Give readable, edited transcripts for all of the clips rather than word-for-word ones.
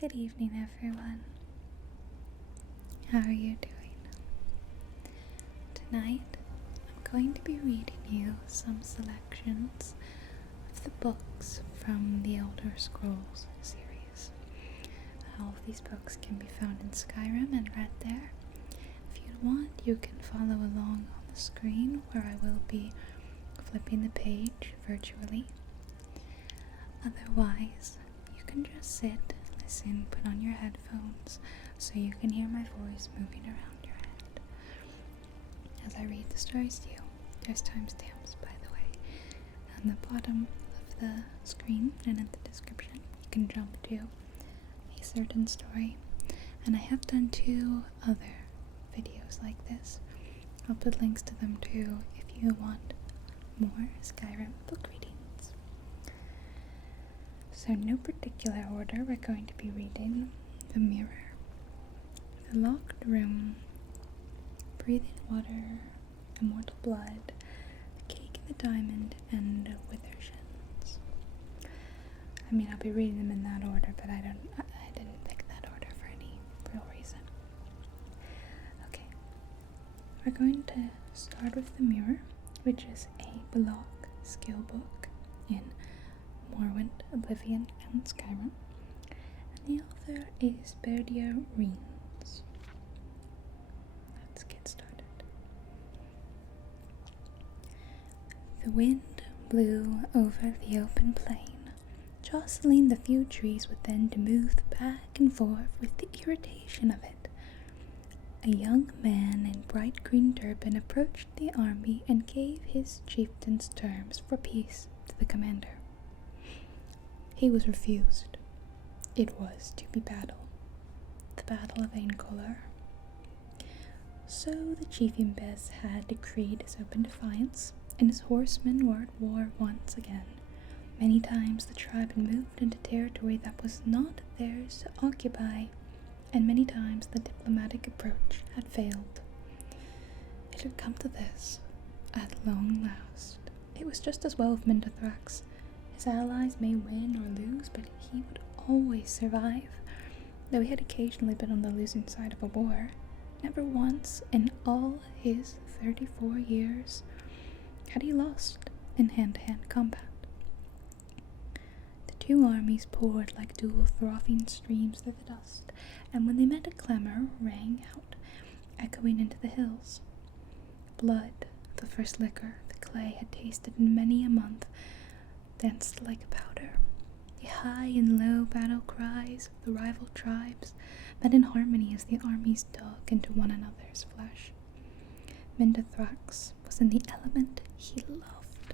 Good evening, everyone. How are you doing? Tonight, I'm going to be reading you some selections of the books from the Elder Scrolls series. All of these books can be found in Skyrim and read there. If you want, you can follow along on the screen where I will be flipping the page virtually. Otherwise, you can just sit, listen, put on your headphones so you can hear my voice moving around your head as I read the stories to you. There's timestamps, by the way, on the bottom of the screen and in the description. You can jump to a certain story, and I have done 2 other videos like this. I'll put links to them too if you want more Skyrim book readings. So in no particular order, we're going to be reading The Mirror, The Locked Room, Breathing Water, Immortal Blood, The Cake and the Diamond, and Withershins. I mean, I'll be reading them in that order, but I didn't pick that order for any real reason. Okay, we're going to start with The Mirror, which is a block skill book in Morrowind, Oblivion, and Skyrim. And the author is Berdia Reens. Let's get started. The wind blew over the open plain, jostling the few trees within to move back and forth with the irritation of it. A young man in bright green turban approached the army and gave his chieftain's terms for peace to the commander. He was refused. It was to be battle. The Battle of Aincolor. So the chief Imbes had decreed his open defiance, and his horsemen were at war once again. Many times the tribe had moved into territory that was not theirs to occupy, and many times the diplomatic approach had failed. It had come to this, at long last. It was just as well with Mindathrax. His allies may win or lose, but he would always survive. Though he had occasionally been on the losing side of a war, never once in all his 34 years had he lost in hand-to-hand combat. The 2 armies poured like dual frothing streams through the dust, and when they met, a clamor rang out, echoing into the hills. Blood, the first liquor the clay had tasted in many a month, danced like a powder. The high and low battle cries of the rival tribes met in harmony as the armies dug into one another's flesh. Mindathrax was in the element he loved.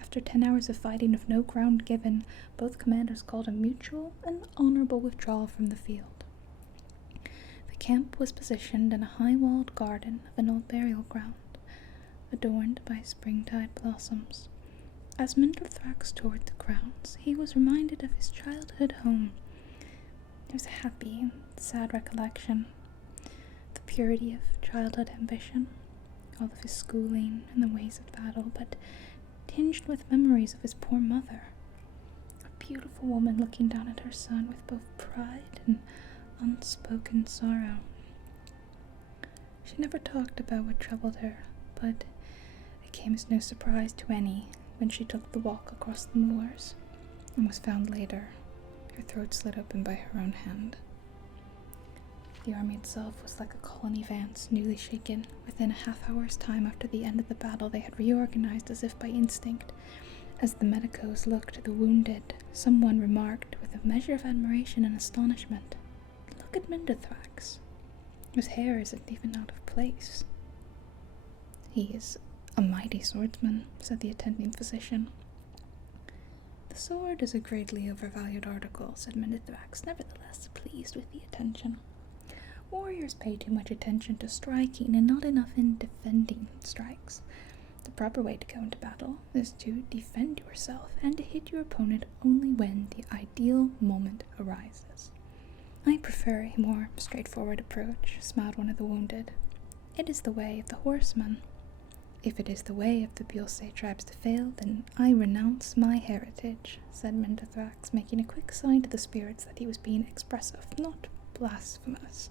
After 10 hours of fighting with no ground given, both commanders called a mutual and honorable withdrawal from the field. The camp was positioned in a high-walled garden of an old burial ground, adorned by springtide blossoms. As Mindathrax toured the grounds, he was reminded of his childhood home. It was a happy and sad recollection. The purity of childhood ambition, all of his schooling and the ways of battle, but tinged with memories of his poor mother. A beautiful woman looking down at her son with both pride and unspoken sorrow. She never talked about what troubled her, but it came as no surprise to any when she took the walk across the moors and was found later, her throat slit open by her own hand. The army itself was like a colony of ants newly shaken. Within a half-hour's time after the end of the battle, they had reorganized as if by instinct. As the medicos looked at the wounded, someone remarked with a measure of admiration and astonishment, "Look at Mindathrax. His hair isn't even out of place." "He is a mighty swordsman," said the attending physician. "The sword is a greatly overvalued article," said Mindathrax, nevertheless pleased with the attention. "Warriors pay too much attention to striking and not enough in defending strikes. The proper way to go into battle is to defend yourself and to hit your opponent only when the ideal moment arises." "I prefer a more straightforward approach," smiled one of the wounded. "It is the way of the horseman." If it is the way of the Builse tribes to fail, then I renounce my heritage, said Mindathrax, making a quick sign to the spirits that he was being expressive, not blasphemous.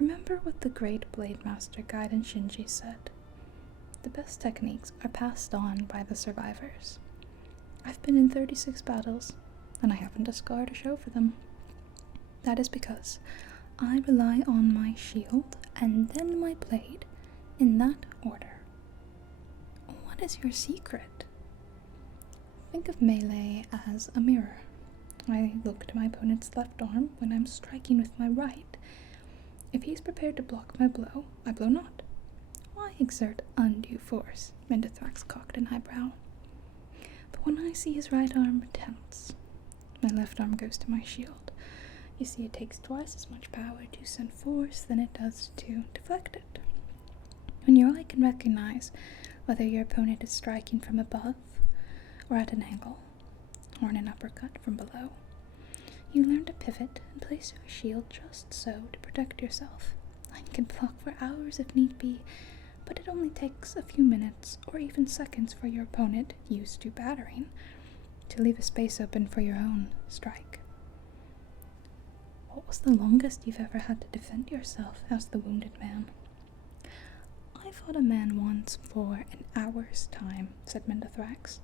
Remember what the great Blade Master Gaiden Shinji said. The best techniques are passed on by the survivors. I've been in 36 battles, and I haven't a scar to show for them. That is because I rely on my shield and then my blade, in that order. What is your secret? Think of melee as a mirror. I look to my opponent's left arm when I'm striking with my right. If he's prepared to block my blow, I blow not. Why exert undue force? Mindathrax cocked an eyebrow. But when I see his right arm tense, my left arm goes to my shield. You see, it takes twice as much power to send force than it does to deflect it. When your eye can recognize whether your opponent is striking from above or at an angle, or in an uppercut from below, you learn to pivot and place your shield just so to protect yourself. I can block for hours if need be, but it only takes a few minutes or even seconds for your opponent, used to battering, to leave a space open for your own strike. What was the longest you've ever had to defend yourself? Asked the wounded man. I fought a man once for an hour's time, said Mindathrax.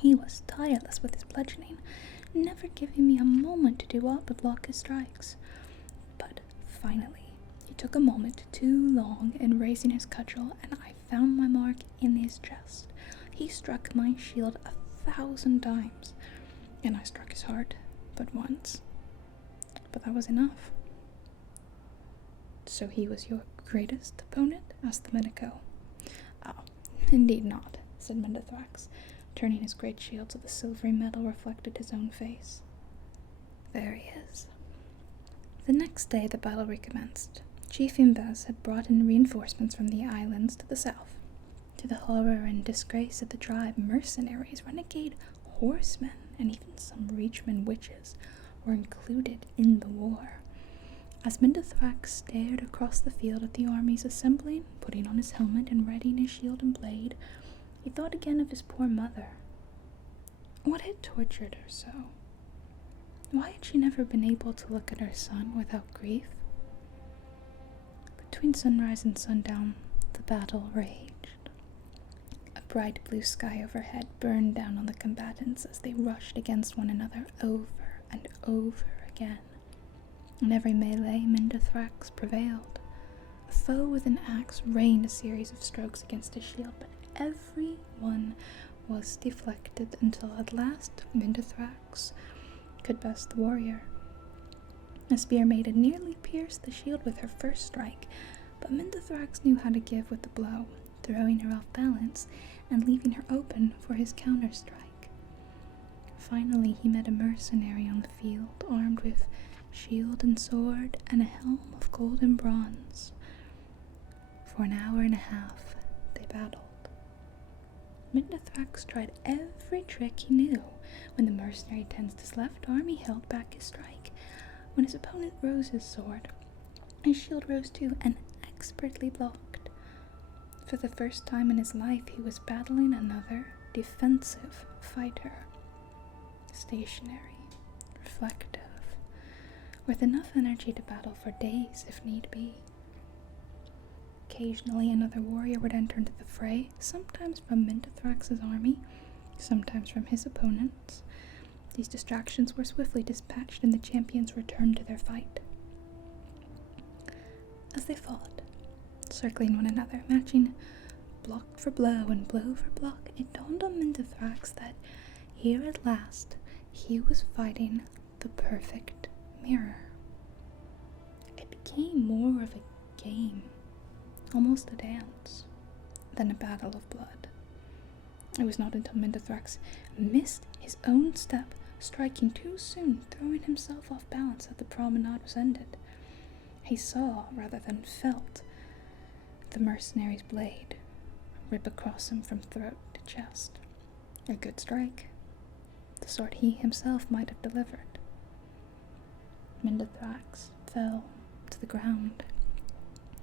He was tireless with his bludgeoning, never giving me a moment to do up but block his strikes. But finally, he took a moment too long in raising his cudgel, and I found my mark in his chest. He struck my shield 1,000 times, and I struck his heart but once. But that was enough. So he was your greatest opponent? Asked the medico. Oh, indeed not, said Mindathrax, turning his great shield so the silvery metal reflected his own face. There he is. The next day the battle recommenced. Chief Imbaz had brought in reinforcements from the islands to the south. To the horror and disgrace of the tribe, mercenaries, renegade horsemen, and even some Reachman witches were included in the war. As Mindathrax stared across the field at the armies assembling, putting on his helmet and readying his shield and blade, he thought again of his poor mother. What had tortured her so? Why had she never been able to look at her son without grief? Between sunrise and sundown, the battle raged. A bright blue sky overhead burned down on the combatants as they rushed against one another over and over again. In every melee, Mindathrax prevailed. A foe with an axe rained a series of strokes against his shield, but every one was deflected until at last Mindathrax could best the warrior. A spear maiden nearly pierced the shield with her first strike, but Mindathrax knew how to give with the blow, throwing her off balance and leaving her open for his counter-strike. Finally, he met a mercenary on the field, armed with shield and sword and a helm of gold and bronze. For an hour and a half, they battled. Mindathrax tried every trick he knew. When the mercenary tensed his left arm, he held back his strike. When his opponent rose his sword, his shield rose too, and expertly blocked. For the first time in his life, he was battling another defensive fighter. Stationary, reflective, with enough energy to battle for days if need be. Occasionally another warrior would enter into the fray, sometimes from Mindathrax's army, sometimes from his opponents. These distractions were swiftly dispatched and the champions returned to their fight. As they fought, circling one another, matching block for blow and blow for block, it dawned on Mindathrax that here at last he was fighting the perfect mirror. It became more of a game, almost a dance, than a battle of blood. It was not until Mindathrax missed his own step, striking too soon, throwing himself off balance, that the promenade was ended. He saw, rather than felt, the mercenary's blade rip across him from throat to chest. A good strike, the sort he himself might have delivered. Mindathrax fell to the ground,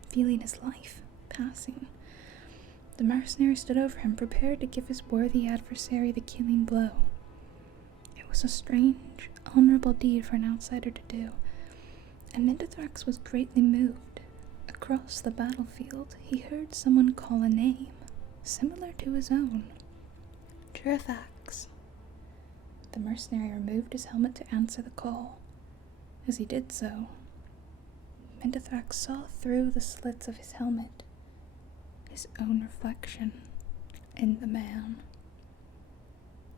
feeling his life passing. The mercenary stood over him, prepared to give his worthy adversary the killing blow. It was a strange, honorable deed for an outsider to do, and Mindathrax was greatly moved. Across the battlefield, he heard someone call a name, similar to his own. Jurifax. The mercenary removed his helmet to answer the call. As he did so, Mindathrax saw through the slits of his helmet his own reflection in the man.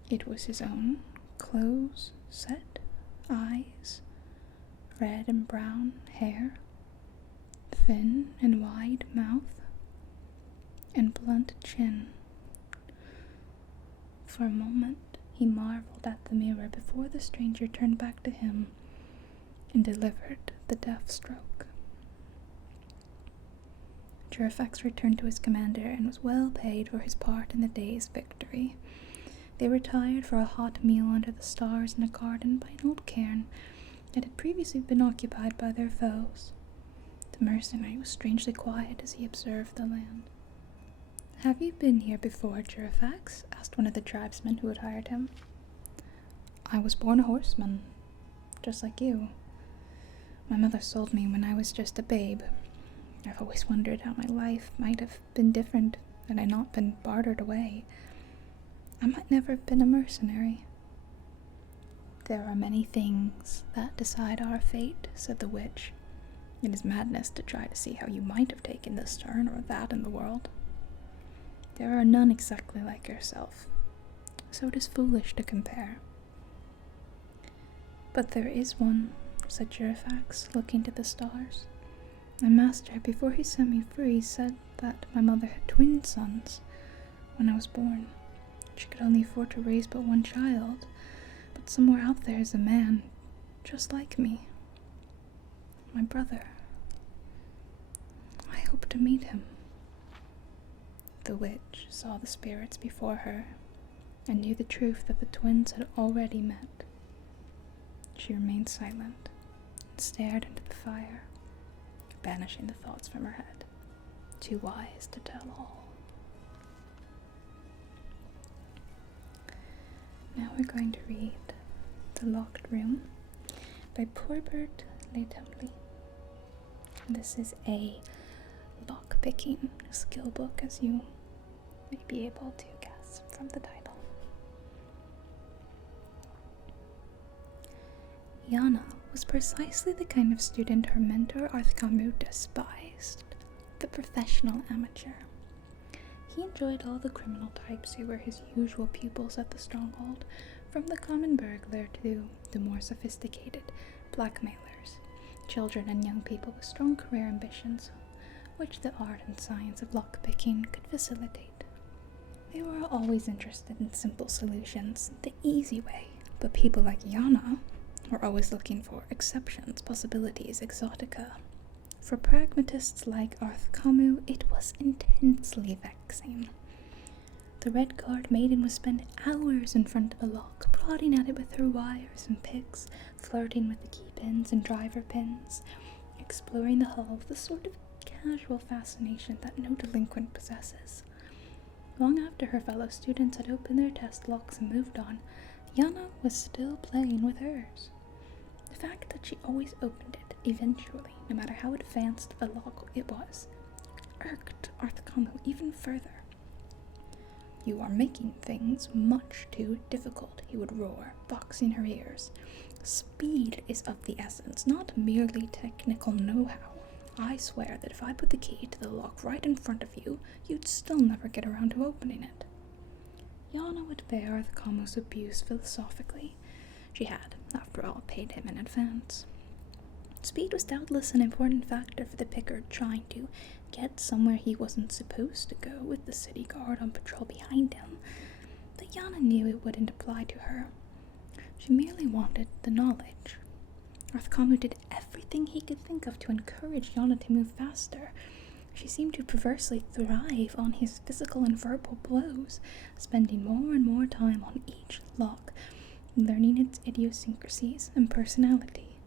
It was his own close set eyes, red and brown hair, thin and wide mouth, and blunt chin. For a moment he marveled at the mirror before the stranger turned back to him and delivered the death stroke. Jurifax returned to his commander and was well paid for his part in the day's victory. They retired for a hot meal under the stars in a garden by an old cairn that had previously been occupied by their foes. The mercenary was strangely quiet as he observed the land. "Have you been here before, Jurifax?" asked one of the tribesmen who had hired him. "I was born a horseman, just like you. My mother sold me when I was just a babe. I've always wondered how my life might have been different had I not been bartered away. I might never have been a mercenary." "There are many things that decide our fate," said the witch. "It is madness to try to see how you might have taken this turn or that in the world. There are none exactly like yourself, so it is foolish to compare." "But there is one," said Jurifax, looking to the stars. "My master, before he set me free, said that my mother had twin sons when I was born. She could only afford to raise but one child, but somewhere out there is a man just like me. My brother. I hope to meet him." The witch saw the spirits before her and knew the truth that the twins had already met. She remained silent and stared into the fire, banishing the thoughts from her head, too wise to tell all. Now we're going to read The Locked Room by Porbert Leightonley. This is a lock-picking skill book, as you may be able to guess from the title. Yana was precisely the kind of student her mentor Arthkamu despised, the professional amateur. He enjoyed all the criminal types who were his usual pupils at the stronghold, from the common burglar to the more sophisticated blackmailers, children and young people with strong career ambitions, which the art and science of lockpicking could facilitate. They were always interested in simple solutions, the easy way, but people like Yana were always looking for exceptions, possibilities, exotica. For pragmatists like Arthkamu, it was intensely vexing. The red guard maiden would spend hours in front of the lock, prodding at it with her wires and picks, flirting with the key pins and driver pins, exploring the hull with the sort of casual fascination that no delinquent possesses. Long after her fellow students had opened their test locks and moved on, Yana was still playing with hers. The fact that she always opened it, eventually, no matter how advanced a lock it was, irked Arthkamu even further. "You are making things much too difficult," he would roar, boxing her ears. "Speed is of the essence, not merely technical know-how. I swear that if I put the key to the lock right in front of you, you'd still never get around to opening it." Yana would bear Arthkamu's abuse philosophically. She had, after all, paid him in advance. Speed was doubtless an important factor for the picker trying to get somewhere he wasn't supposed to go with the city guard on patrol behind him, but Yana knew it wouldn't apply to her. She merely wanted the knowledge. Arthkamu did everything he could think of to encourage Yana to move faster. She seemed to perversely thrive on his physical and verbal blows, spending more and more time on each lock, learning its idiosyncrasies and personality.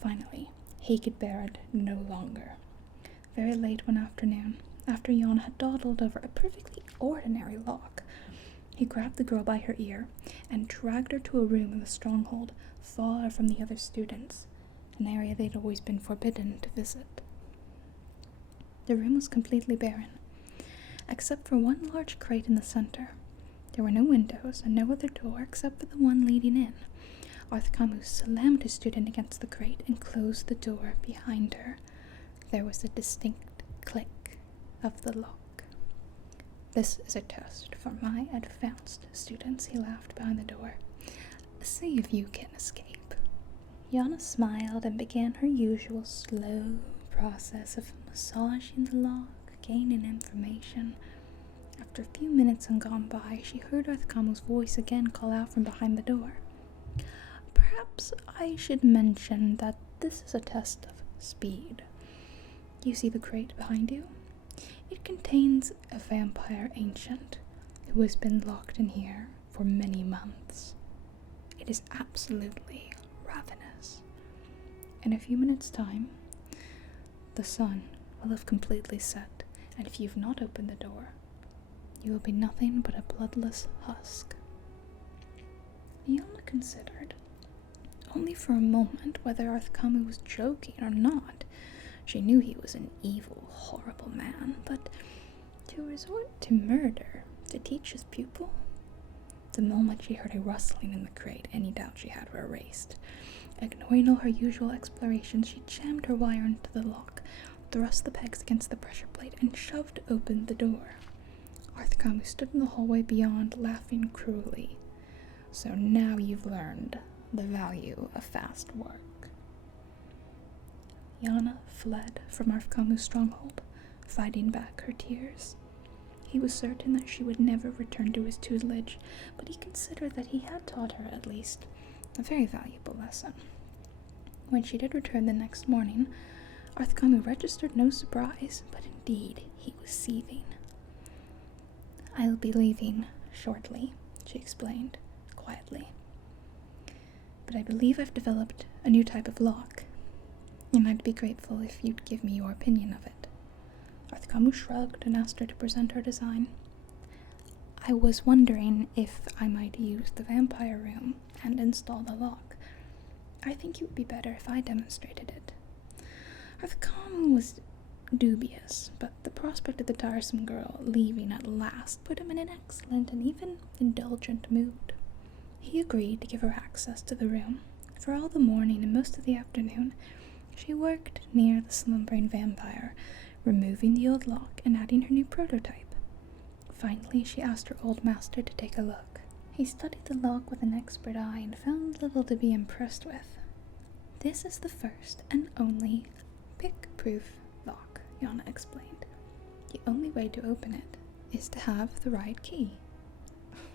Finally, he could bear it no longer. Very late one afternoon, after Jan had dawdled over a perfectly ordinary lock. He grabbed the girl by her ear and dragged her to a room in the stronghold, far from the other students, an area they'd always been forbidden to visit. The room was completely barren, except for one large crate in the center. There were no windows and no other door except for the one leading in. Arthkamu slammed his student against the crate and closed the door behind her. There was a distinct click of the lock. "This is a test for my advanced students," he laughed behind the door. "See if you can escape." Yana smiled and began her usual slow process of massaging the lock, gaining information. After a few minutes had gone by, she heard Arthkamu's voice again call out from behind the door. "Perhaps I should mention that this is a test of speed. You see the crate behind you? It contains a vampire ancient who has been locked in here for many months. It is absolutely ravenous. In a few minutes' time, the sun will have completely set, and if you've not opened the door, you will be nothing but a bloodless husk." Yana considered, only for a moment, whether Arthkamu was joking or not. She knew he was an evil, horrible man, but to resort to murder to teach his pupil? The moment she heard a rustling in the crate, any doubts she had were erased. Ignoring all her usual explorations, she jammed her wire into the lock, thrust the pegs against the pressure plate, and shoved open the door. Arthkamu stood in the hallway beyond, laughing cruelly. "So now you've learned the value of fast work." Yana fled from Arthkamu's stronghold, fighting back her tears. He was certain that she would never return to his tutelage, but he considered that he had taught her, at least, a very valuable lesson. When she did return the next morning, Arthkamu registered no surprise, but indeed he was seething. "I'll be leaving shortly," she explained, quietly. "But I believe I've developed a new type of lock, and I'd be grateful if you'd give me your opinion of it." Arthkamu shrugged and asked her to present her design. "I was wondering if I might use the vampire room and install the lock. I think it would be better if I demonstrated it." Arthkamu was dubious, but the prospect of the tiresome girl leaving at last put him in an excellent and even indulgent mood. He agreed to give her access to the room. For all the morning and most of the afternoon, she worked near the slumbering vampire, removing the old lock and adding her new prototype. Finally, she asked her old master to take a look. He studied the lock with an expert eye and found little to be impressed with. "This is the first and only pick-proof lock," Yana explained. "The only way to open it is to have the right key."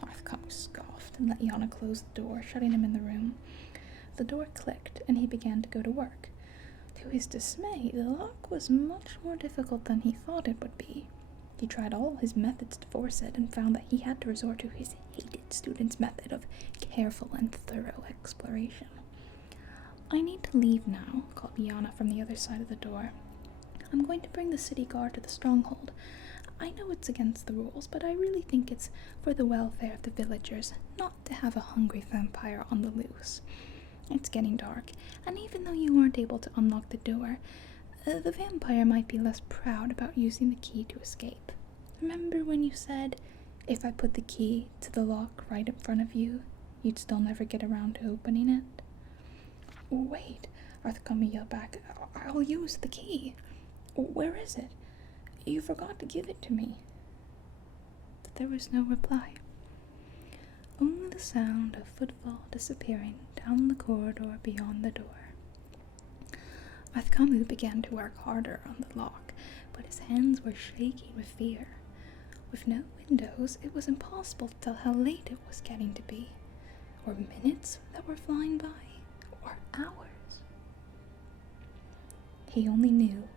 Arthkamu scoffed and let Yana close the door, shutting him in the room. The door clicked, and he began to go to work. To his dismay, the lock was much more difficult than he thought it would be. He tried all his methods to force it and found that he had to resort to his hated student's method of careful and thorough exploration. "I need to leave now," called Yana from the other side of the door. "I'm going to bring the city guard to the stronghold. I know it's against the rules, but I really think it's for the welfare of the villagers not to have a hungry vampire on the loose. It's getting dark, and even though you aren't able to unlock the door, the vampire might be less proud about using the key to escape. Remember when you said, if I put the key to the lock right in front of you, you'd still never get around to opening it?" "Wait," Arthkamu yelled back. "I'll use the key. Where is it? You forgot to give it to me." But there was no reply. Only the sound of footfall disappearing down the corridor beyond the door. Arthkamu began to work harder on the lock, but his hands were shaking with fear. With no windows, it was impossible to tell how late it was getting to be, or minutes that were flying by, or hours. He only knew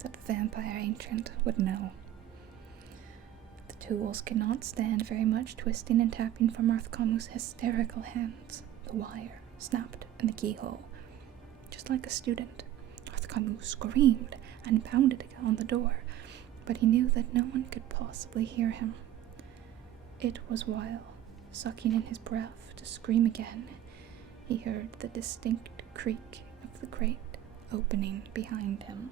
that the vampire ancient would know. The tools could not stand very much twisting and tapping from Arthkamu's hysterical hands. The wire snapped in the keyhole. Just like a student, Arthkamu screamed and pounded on the door. but he knew that no one could possibly hear him. It was while, sucking in his breath to scream again, he heard the distinct creak of the crate opening behind him.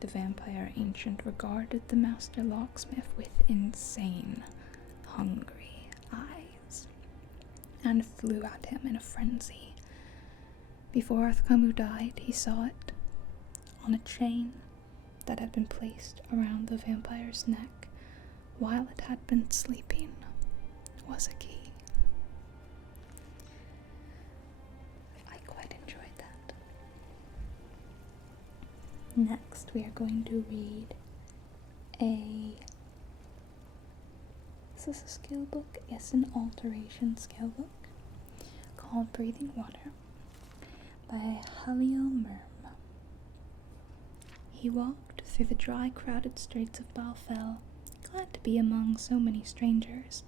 The vampire ancient regarded the master locksmith with insane, hungry eyes, and flew at him in a frenzy. Before Athkamu died, he saw it, on a chain that had been placed around the vampire's neck while it had been sleeping, was a key. I quite enjoyed that. Next, we are going to read this is a skill book. It's an alteration skill book called Breathing Water by Halio Merm. He walked through the dry, crowded streets of Balfell, glad to be among so many strangers.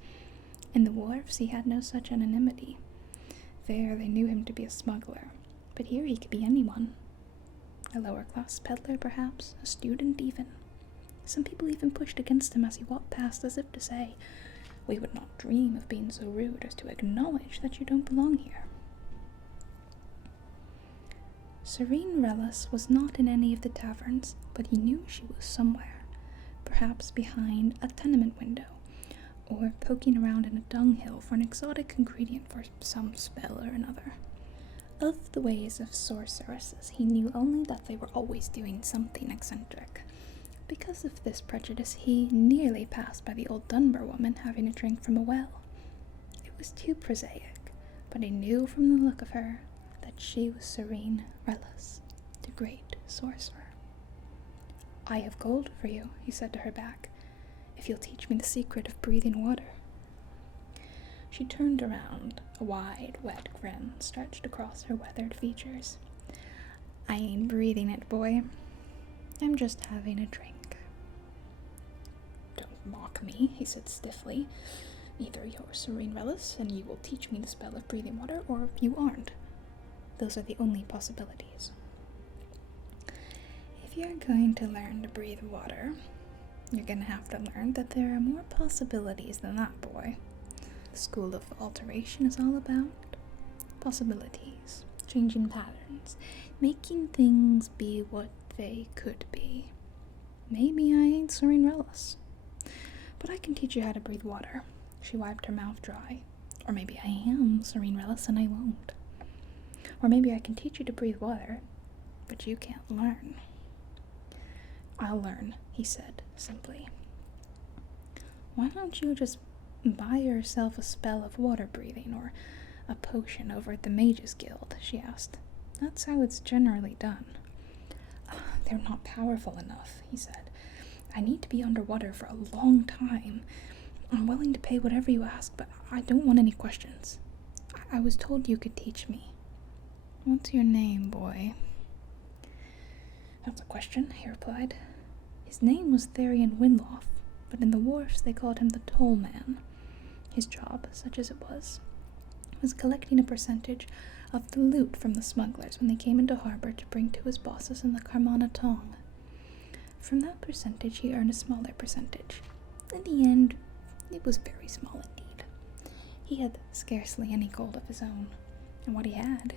In the wharfs he had no such anonymity. There they knew him to be a smuggler, but here he could be anyone. A lower-class peddler, perhaps, a student even. Some people even pushed against him as he walked past, as if to say, "We would not dream of being so rude as to acknowledge that you don't belong here." Serene Relis was not in any of the taverns, but he knew she was somewhere, perhaps behind a tenement window, or poking around in a dunghill for an exotic ingredient for some spell or another. Of the ways of sorceresses, he knew only that they were always doing something eccentric. Because of this prejudice, he nearly passed by the old Dunbar woman having a drink from a well. It was too prosaic, but he knew from the look of her that she was Serene Relis, the great sorcerer. "I have gold for you," he said to her back, "if you'll teach me the secret of breathing water." She turned around, a wide, wet grin stretched across her weathered features. "I ain't breathing it, boy. I'm just having a drink." "Don't mock me," he said stiffly. "Either you're Serene Relis and you will teach me the spell of breathing water, or you aren't. Those are the only possibilities." "If you're going to learn to breathe water, you're going to have to learn that there are more possibilities than that, boy. The School of Alteration is all about possibilities, changing patterns, making things be what they could be. Maybe I ain't Serene Relis, but I can teach you how to breathe water." She wiped her mouth dry. "Or maybe I am Serene Relis and I won't. Or maybe I can teach you to breathe water, but you can't learn." "I'll learn," he said simply. "Why don't you just buy yourself a spell of water breathing or a potion over at the Mages Guild?" she asked. "That's how it's generally done." "They're not powerful enough," he said. "I need to be underwater for a long time. I'm willing to pay whatever you ask, but I don't want any questions. I was told you could teach me." "What's your name, boy?" "That's a question," he replied. His name was Therian Winloff, but in the wharfs they called him the Toll Man. His job, such as it was collecting a percentage of the loot from the smugglers when they came into harbor to bring to his bosses in the Carmana Tong. From that percentage he earned a smaller percentage. In the end, it was very small indeed. He had scarcely any gold of his own, and what he had,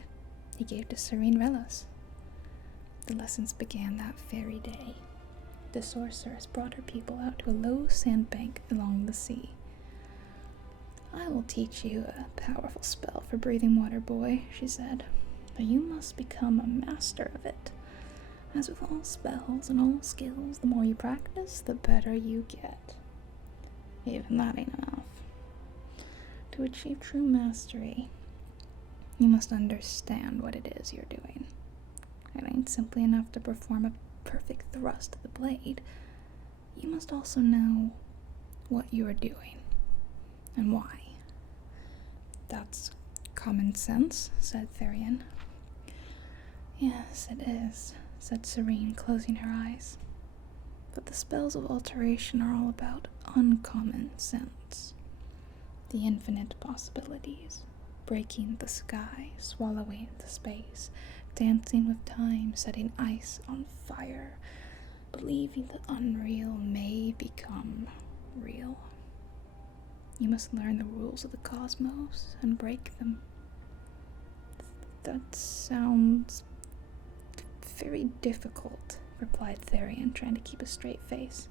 he gave to Serene Relis. The lessons began that very day. The sorceress brought her people out to a low sandbank along the sea. "I will teach you a powerful spell for breathing water, boy," she said, "but you must become a master of it. As with all spells and all skills, the more you practice, the better you get. Even that ain't enough. To achieve true mastery, you must understand what it is you're doing. It ain't simply enough to perform a perfect thrust of the blade. You must also know what you are doing and why." "That's common sense," said Therian. "Yes, it is," said Serene, closing her eyes. "But the spells of alteration are all about uncommon sense. The infinite possibilities, breaking the sky, swallowing the space, dancing with time, setting ice on fire, believing the unreal may become real. You must learn the rules of the cosmos and break them. That sounds very difficult, replied Therian, trying to keep a straight face.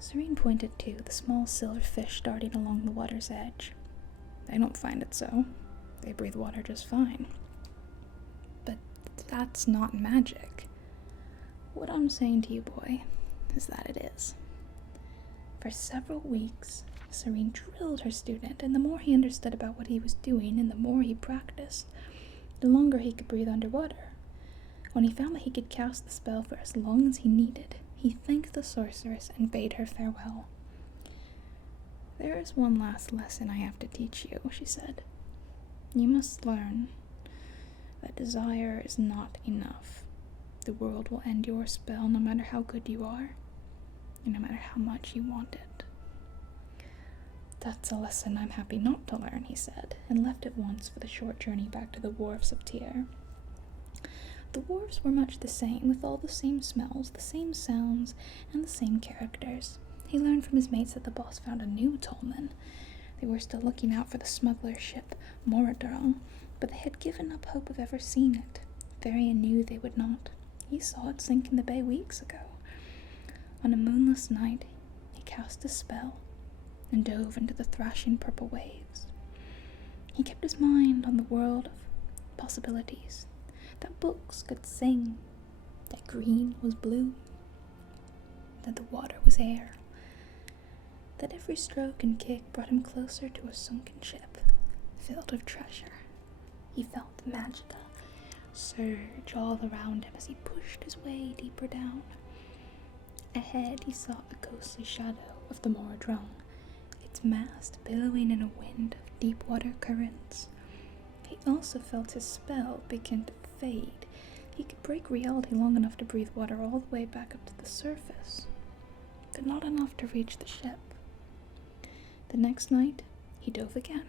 Serene pointed to the small silver fish darting along the water's edge. I don't find it so. They breathe water just fine. But that's not magic. What I'm saying to you, boy, is that it is. For several weeks, Serene drilled her student, and the more he understood about what he was doing and the more he practiced, the longer he could breathe underwater. When he found that he could cast the spell for as long as he needed, he thanked the sorceress and bade her farewell. There is one last lesson I have to teach you, she said. You must learn that desire is not enough. The world will end your spell no matter how good you are, and no matter how much you want it. That's a lesson I'm happy not to learn, he said, and left at once for the short journey back to the wharves of Tyr. The wharves were much the same, with all the same smells, the same sounds, and the same characters. He learned from his mates that the boss found a new tollman. They were still looking out for the smuggler ship, Moradrong, but they had given up hope of ever seeing it. Therian knew they would not. He saw it sink in the bay weeks ago. On a moonless night, he cast a spell and dove into the thrashing purple waves. He kept his mind on the world of possibilities, that books could sing, that green was blue, that the water was air, that every stroke and kick brought him closer to a sunken ship filled with treasure. He felt the magica surge all around him as he pushed his way deeper down. Ahead he saw a ghostly shadow of the Moradrong, its mast billowing in a wind of deep water currents. He also felt his spell begin to fade. He could break reality long enough to breathe water all the way back up to the surface, but not enough to reach the ship. The next night, he dove again,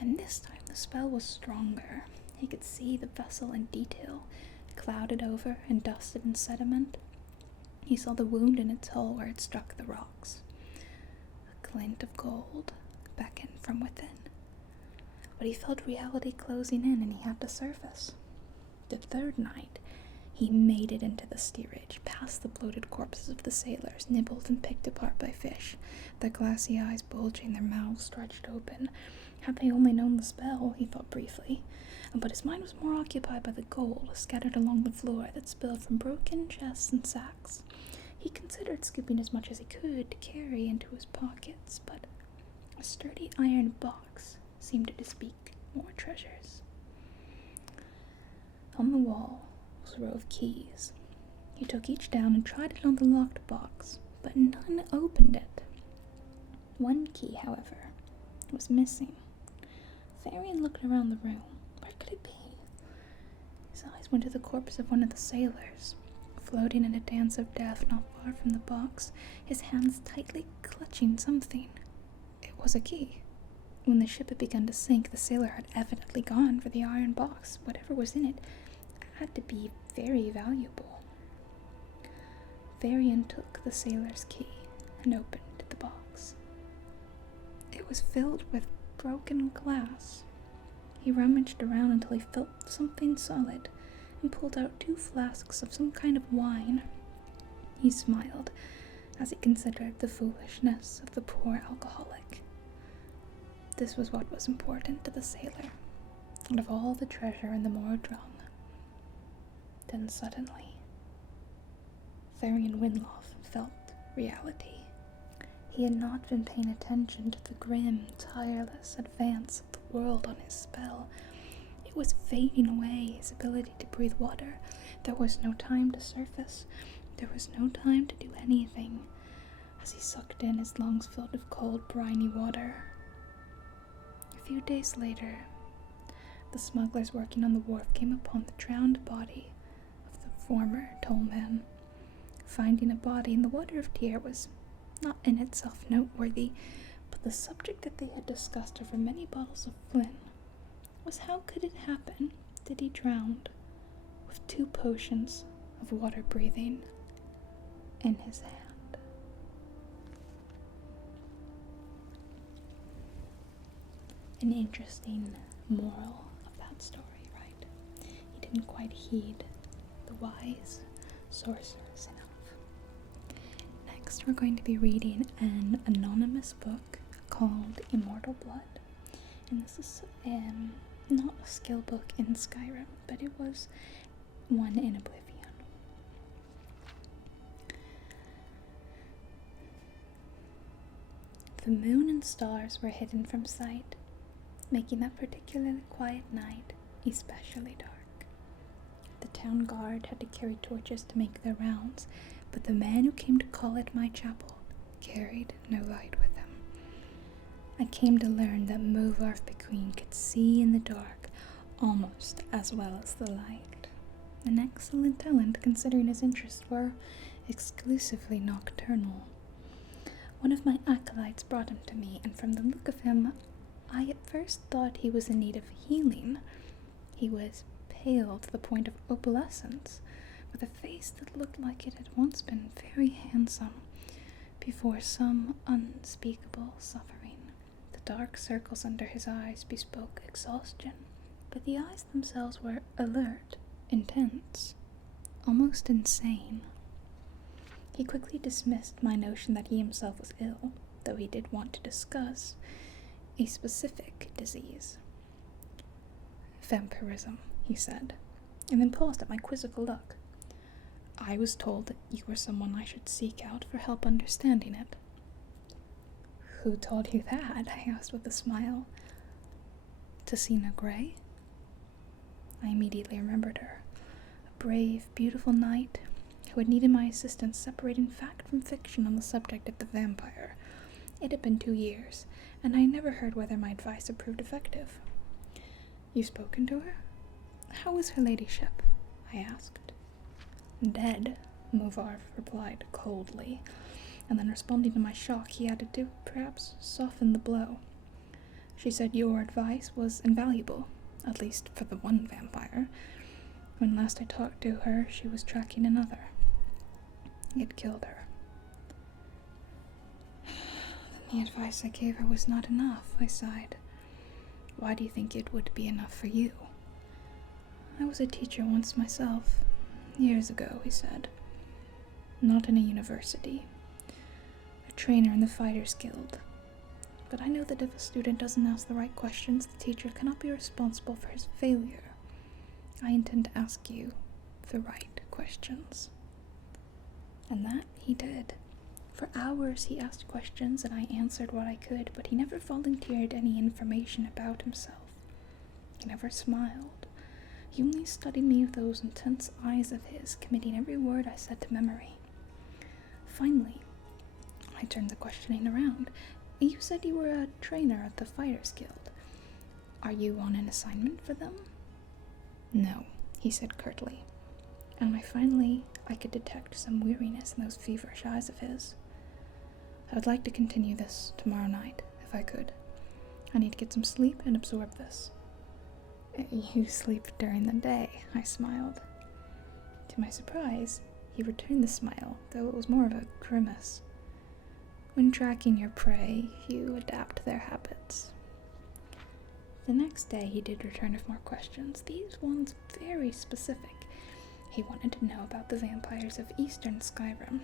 and this time the spell was stronger. He could see the vessel in detail, clouded over and dusted in sediment. He saw the wound in its hull where it struck the rocks. A glint of gold beckoned from within. But he felt reality closing in and he had to surface. The third night, he made it into the steerage, past the bloated corpses of the sailors, nibbled and picked apart by fish, their glassy eyes bulging, their mouths stretched open. Had they only known the spell, he thought briefly, but his mind was more occupied by the gold scattered along the floor that spilled from broken chests and sacks. He considered scooping as much as he could to carry into his pockets, but a sturdy iron box seemed to bespeak more treasures. On the wall was a row of keys. He took each down and tried it on the locked box, but none opened it. One key, however, was missing. Therian looked around the room. Where could it be? His eyes went to the corpse of one of the sailors, floating in a dance of death not far from the box, his hands tightly clutching something. It was a key. When the ship had begun to sink, the sailor had evidently gone for the iron box. Whatever was in it had to be very valuable. Therian took the sailor's key and opened the box. It was filled with broken glass. He rummaged around until he felt something solid and pulled out 2 flasks of some kind of wine. He smiled as he considered the foolishness of the poor alcoholic. This was what was important to the sailor, out of all the treasure in the Moradrong. Then suddenly, Therian Winloff felt reality. He had not been paying attention to the grim, tireless advance of the world on his spell. It was fading away, his ability to breathe water. There was no time to surface. There was no time to do anything, as he sucked in his lungs filled with cold, briny water. A few days later, the smugglers working on the wharf came upon the drowned body of the former tollman. Finding a body in the water of Tyr was not in itself noteworthy, but the subject that they had discussed over many bottles of Flynn was how could it happen that he drowned with 2 potions of water breathing in his hand. An interesting moral of that story, right? He didn't quite heed the wise sorcerers enough. Next, we're going to be reading an anonymous book called Immortal Blood. And this is not a skill book in Skyrim, but it was one in Oblivion. The moon and stars were hidden from sight, making that particularly quiet night especially dark. The town guard had to carry torches to make their rounds, but the man who came to call at my chapel carried no light with him. I came to learn that Movarf Bequeen could see in the dark almost as well as the light. An excellent talent considering his interests were exclusively nocturnal. One of my acolytes brought him to me, and from the look of him, I at first thought he was in need of healing. He was pale to the point of opalescence, with a face that looked like it had once been very handsome, before some unspeakable suffering. The dark circles under his eyes bespoke exhaustion, but the eyes themselves were alert, intense, almost insane. He quickly dismissed my notion that he himself was ill, though he did want to discuss a specific disease. Vampirism, he said, and then paused at my quizzical look. I was told that you were someone I should seek out for help understanding it. Who told you that? I asked with a smile. Tessina Gray? I immediately remembered her. A brave, beautiful knight who had needed my assistance separating fact from fiction on the subject of the vampire. It had been 2 years, and I had never heard whether my advice had proved effective. You've spoken to her? How is her ladyship? I asked. Dead, Movarf replied coldly, and then responding to my shock, he added to perhaps soften the blow. She said your advice was invaluable, at least for the one vampire. When last I talked to her, she was tracking another. It killed her. The advice I gave her was not enough, I sighed. Why do you think it would be enough for you? I was a teacher once myself. Years ago, he said. Not in a university. A trainer in the Fighters Guild. But I know that if a student doesn't ask the right questions, the teacher cannot be responsible for his failure. I intend to ask you the right questions. And that he did. For hours he asked questions and I answered what I could, but he never volunteered any information about himself. He never smiled. He only studied me with those intense eyes of his, committing every word I said to memory. Finally, I turned the questioning around. You said you were a trainer at the Fighters Guild. Are you on an assignment for them? No, he said curtly. And I could detect some weariness in those feverish eyes of his. I would like to continue this tomorrow night, if I could. I need to get some sleep and absorb this. You sleep during the day, I smiled. To my surprise, he returned the smile, though it was more of a grimace. When tracking your prey, you adapt their habits. The next day he did return with more questions, these ones very specific. He wanted to know about the vampires of eastern Skyrim.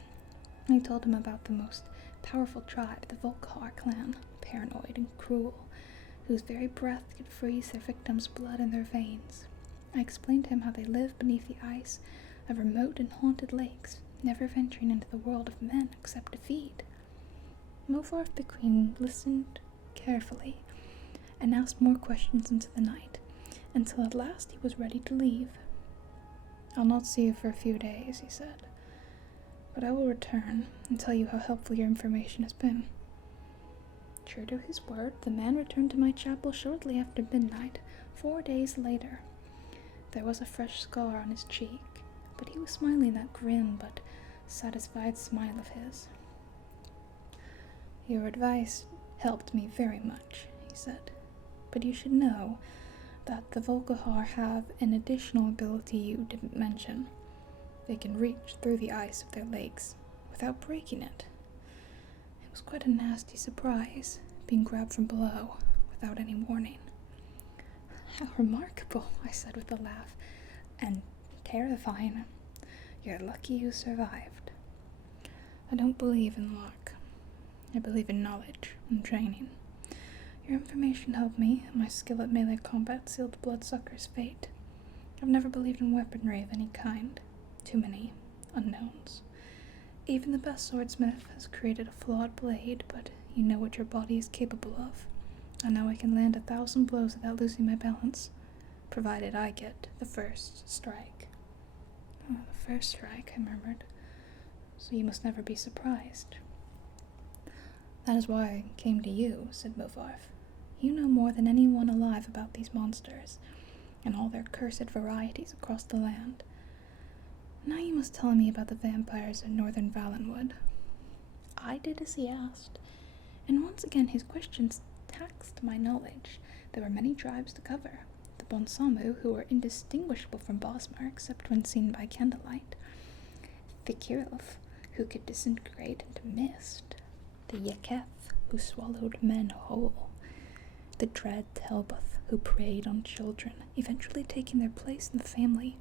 I told him about the most powerful tribe, the Volkihar clan, paranoid and cruel, whose very breath could freeze their victims' blood in their veins. I explained to him how they live beneath the ice of remote and haunted lakes, never venturing into the world of men except to feed. Movarf Bequeen listened carefully and asked more questions into the night, until at last he was ready to leave. I'll not see you for a few days, he said, but I will return and tell you how helpful your information has been. True to his word, the man returned to my chapel shortly after midnight, 4 days later. There was a fresh scar on his cheek, but he was smiling that grim but satisfied smile of his. Your advice helped me very much, he said, but you should know that the Volkihar have an additional ability you didn't mention. They can reach through the ice of their lakes with without breaking it. It was quite a nasty surprise, being grabbed from below without any warning. How remarkable, I said with a laugh, and terrifying. You're lucky you survived. I don't believe in luck. I believe in knowledge and training. Your information helped me, and my skill at melee combat sealed the Bloodsucker's fate. I've never believed in weaponry of any kind. Too many unknowns. Even the best swordsmith has created a flawed blade, but you know what your body is capable of. I know I can land 1,000 blows without losing my balance, provided I get the first strike. Oh, the first strike, I murmured. So you must never be surprised. That is why I came to you, said Movarf. You know more than anyone alive about these monsters, and all their cursed varieties across the land. Now you must tell me about the vampires of northern Valenwood. I did as he asked, and once again his questions taxed my knowledge. There were many tribes to cover. The Bonsamu, who were indistinguishable from Bosmer except when seen by candlelight. The Kirilf, who could disintegrate into mist. The Yeketh, who swallowed men whole. The dread Telbuth, who preyed on children, eventually taking their place in the family,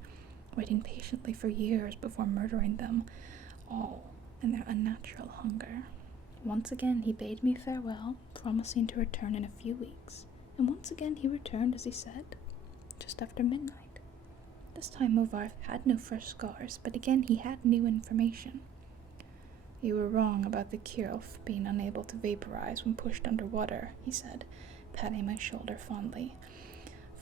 waiting patiently for years before murdering them, all in their unnatural hunger. Once again he bade me farewell, promising to return in a few weeks, and once again he returned as he said, just after midnight. This time Movarf had no fresh scars, but again he had new information. You were wrong about the Kirilf being unable to vaporize when pushed underwater, he said, patting my shoulder fondly.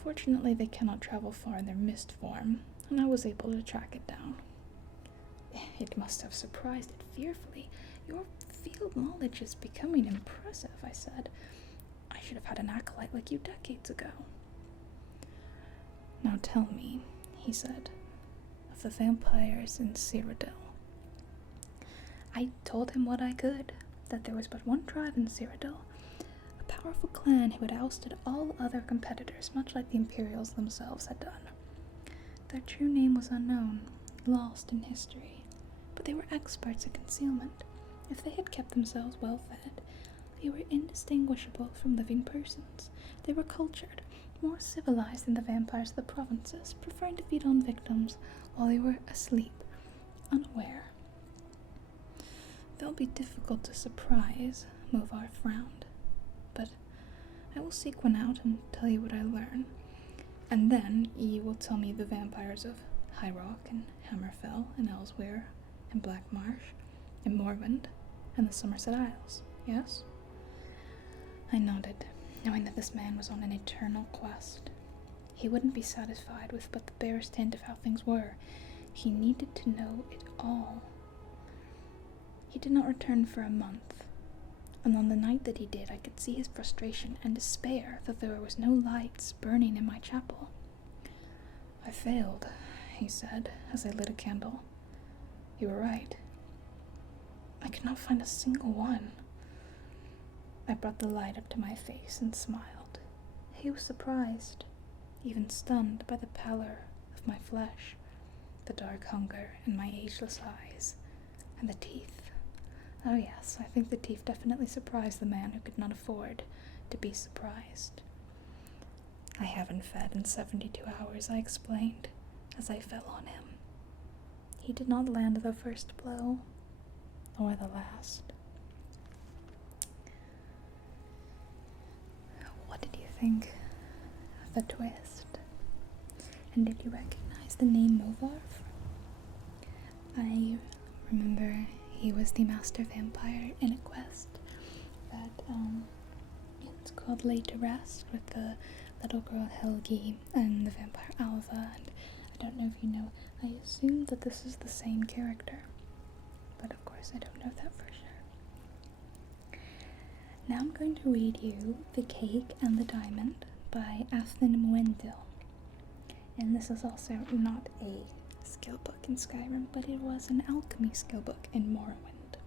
Fortunately, they cannot travel far in their mist form, and I was able to track it down. It must have surprised it fearfully. Your field knowledge is becoming impressive, I said. I should have had an acolyte like you decades ago. Now tell me, he said, of the vampires in Cyrodiil. I told him what I could, that there was but one tribe in Cyrodiil, a powerful clan who had ousted all other competitors, much like the Imperials themselves had done. Their true name was unknown, lost in history, but they were experts in concealment. If they had kept themselves well fed, they were indistinguishable from living persons. They were cultured, more civilized than the vampires of the provinces, preferring to feed on victims while they were asleep, unaware. They'll be difficult to surprise, Movar frowned, but I will seek one out and tell you what I learn, and then you will tell me the vampires of High Rock and Hammerfell and Elsewhere and Black Marsh and Morvendt and the Somerset Isles, yes? I nodded, knowing that this man was on an eternal quest. He wouldn't be satisfied with but the barest hint of how things were. He needed to know it all. He did not return for a month, and on the night that he did, I could see his frustration and despair that there was no lights burning in my chapel. I failed, he said, as I lit a candle. You were right. I could not find a single one. I brought the light up to my face and smiled. He was surprised, even stunned by the pallor of my flesh, the dark hunger in my ageless eyes, and the teeth. Oh yes, I think the teeth definitely surprised the man who could not afford to be surprised. I haven't fed in 72 hours, I explained, as I fell on him. He did not land the first blow, or the last. What did you think of the twist? And did you recognize the name Movarf? I remember he was the master vampire in a quest that it's called Laid to Rest, with the little girl Helgi and the vampire Alva, and I don't know if you know, I assume that this is the same character, but of course I don't know that for sure. Now I'm going to read you The Cake and the Diamond by Athen Muendil, and this is also not a skill book in Skyrim, but it was an alchemy skill book in Morrowind.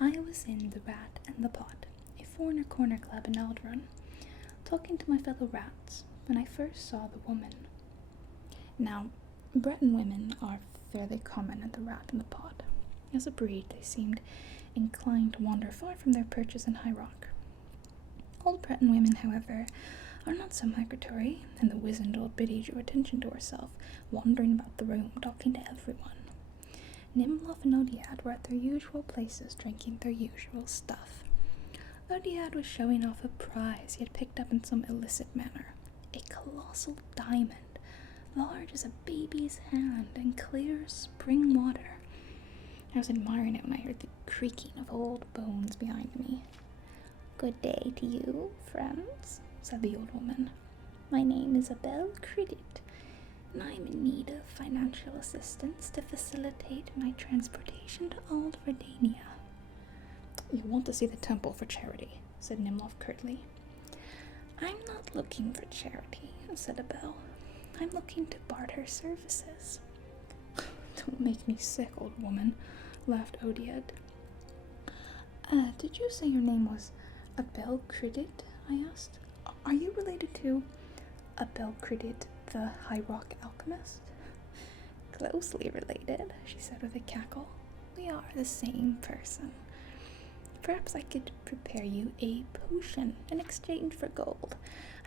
I was in the Rat and the Pot, a foreigner corner club in Aldrun, talking to my fellow rats when I first saw the woman. Now, Breton women are There they commented the rat in the pot. As a breed, they seemed inclined to wander far from their perches in High Rock. Old Breton women, however, are not so migratory, and the wizened old biddy drew attention to herself, wandering about the room, talking to everyone. Nimloth and Odiad were at their usual places, drinking their usual stuff. Odiad was showing off a prize he had picked up in some illicit manner, a colossal diamond, large as a baby's hand and clear as spring water. I was admiring it when I heard the creaking of old bones behind me. "Good day to you, friends," said the old woman. "My name is Abel Credit, and I am in need of financial assistance to facilitate my transportation to Old Redania." "You want to see the temple for charity," said Nimloth curtly. "I'm not looking for charity," said Abel. "I'm looking to barter services." "Don't make me sick, old woman," laughed Odiad. Did you say your name was Abel Credit?" I asked. "Are you related to Abel Credit, the High Rock alchemist?" "Closely related," she said with a cackle. "We are the same person. Perhaps I could prepare you a potion in exchange for gold.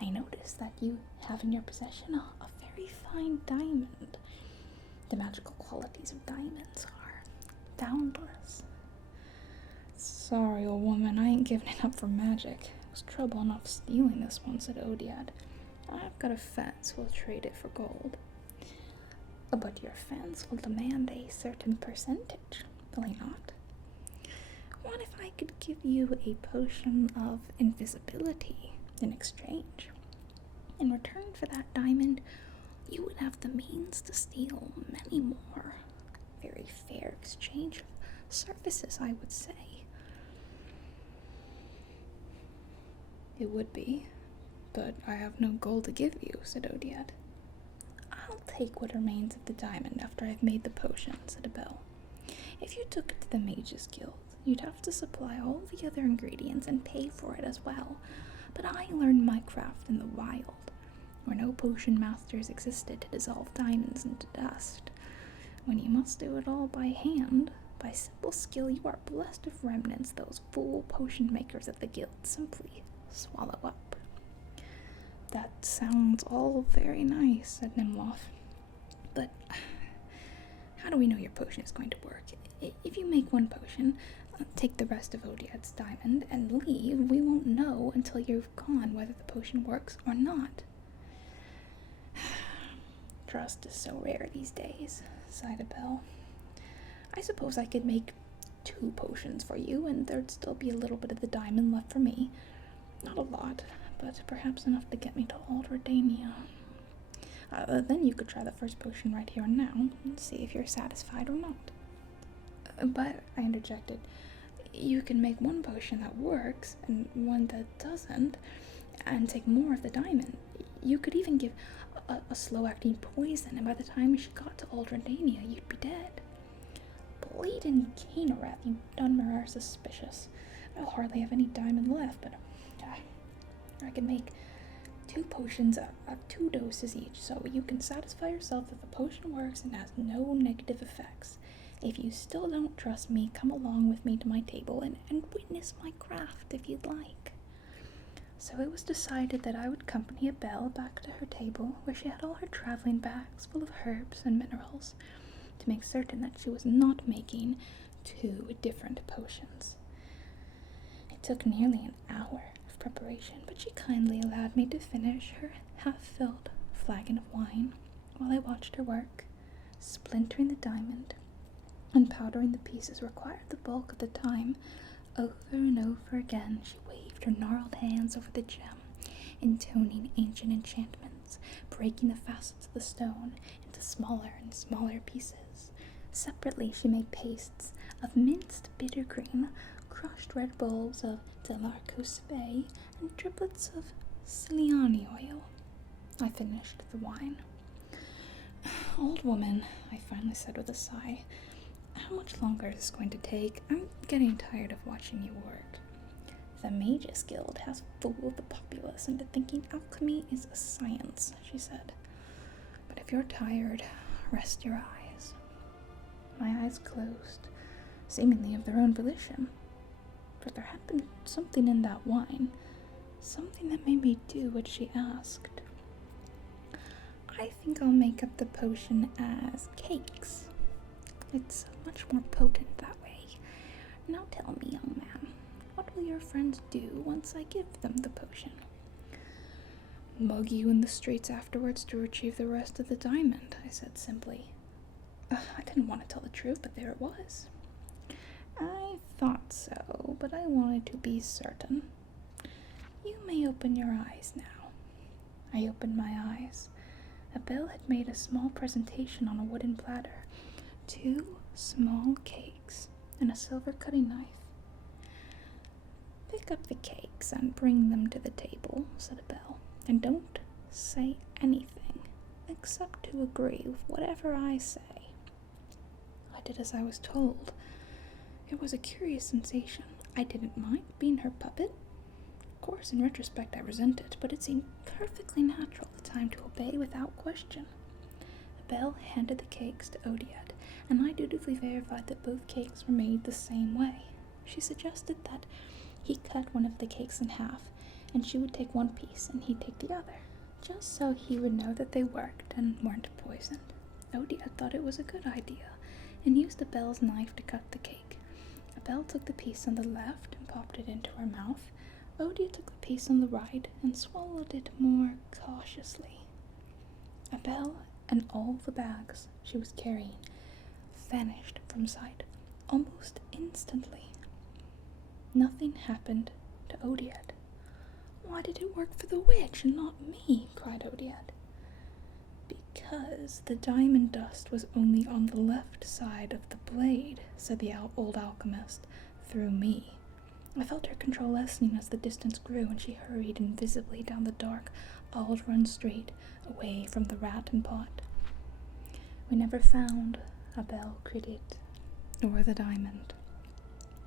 I notice that you have in your possession a very fine diamond. The magical qualities of diamonds are boundless." "Sorry, old woman, I ain't giving it up for magic. It was trouble enough stealing this one," said Odiad. "I've got a fence who'll trade it for gold." "But your fence will demand a certain percentage, will he not? What if I could give you a potion of invisibility in exchange? In return for that diamond, you would have the means to steal many more. Very fair exchange of services, I would say." "It would be, but I have no gold to give you," said Odiad. "I'll take what remains of the diamond after I've made the potion," said Abel. "If you took it to the Mages Guild, you'd have to supply all the other ingredients and pay for it as well. But I learned my craft in the wild, where no potion masters existed to dissolve diamonds into dust. When you must do it all by hand, by simple skill, you are blessed of remnants those fool potion makers at the guild simply swallow up." "That sounds all very nice," said Nimloth. "But how do we know your potion is going to work? If you make one potion, take the rest of Odiad's diamond, and leave, we won't know until you've gone whether the potion works or not." "Trust is so rare these days," sighed Abel. "I suppose I could make 2 potions for you, and there'd still be a little bit of the diamond left for me. Not a lot, but perhaps enough to get me to Old Redania. Then you could try the first potion right here and now, and see if you're satisfied or not." "But," I interjected, "you can make one potion that works, and one that doesn't, and take more of the diamond. You could even give a slow-acting poison, and by the time she got to Old Redania, you'd be dead." "Bleeding Cainarath, you Dunmer are suspicious. I'll hardly have any diamond left, but I can make 2 potions at 2 doses each, so you can satisfy yourself that the potion works and has no negative effects. If you still don't trust me, come along with me to my table and witness my craft if you'd like." So it was decided that I would accompany Abel back to her table, where she had all her traveling bags full of herbs and minerals, to make certain that she was not making 2 different potions. It took nearly an hour of preparation, but she kindly allowed me to finish her half-filled flagon of wine while I watched her work, splintering the diamond and powdering the pieces required the bulk of the time. Over and over again she waved her gnarled hands over the gem, intoning ancient enchantments, breaking the facets of the stone into smaller and smaller pieces. Separately she made pastes of minced bitter cream, crushed red bulbs of Delarcos Bay, and driblets of Ciliani oil. I finished the wine. "Old woman," I finally said with a sigh, "how much longer is this going to take? I'm getting tired of watching you work." "The Mages Guild has fooled the populace into thinking alchemy is a science," she said. "But if you're tired, rest your eyes." My eyes closed, seemingly of their own volition. But there had been something in that wine, something that made me do what she asked. I think I'll make up the potion as cakes. It's much more potent that way. Now tell me, young man, what will your friends do once I give them the potion? Mug you in the streets afterwards to retrieve the rest of the diamond, I said simply. I didn't want to tell the truth, but there it was. I thought so, but I wanted to be certain. You may open your eyes now. I opened my eyes. Abel had made a small presentation on a wooden platter, 2 small cakes, and a silver cutting knife. Pick up the cakes and bring them to the table, said Abel, and don't say anything, except to agree with whatever I say. I did as I was told. It was a curious sensation. I didn't mind being her puppet. Of course, in retrospect, I resented, but it seemed perfectly natural at the time to obey without question. Abel handed the cakes to Odiad, and I dutifully verified that both cakes were made the same way. She suggested that he cut one of the cakes in half, and she would take one piece and he'd take the other, just so he would know that they worked and weren't poisoned. Odiad thought it was a good idea, and used Abel's knife to cut the cake. Abel took the piece on the left and popped it into her mouth. Odiad took the piece on the right and swallowed it more cautiously. Abel and all the bags she was carrying vanished from sight almost instantly. Nothing happened to Odiad. Why did it work for the witch and not me? Cried Odiad. Because the diamond dust was only on the left side of the blade, said the old alchemist, through me. I felt her control lessening as the distance grew, and she hurried invisibly down the dark, Aldrun street, away from the rat and pot. We never found Abel Credit, or the diamond.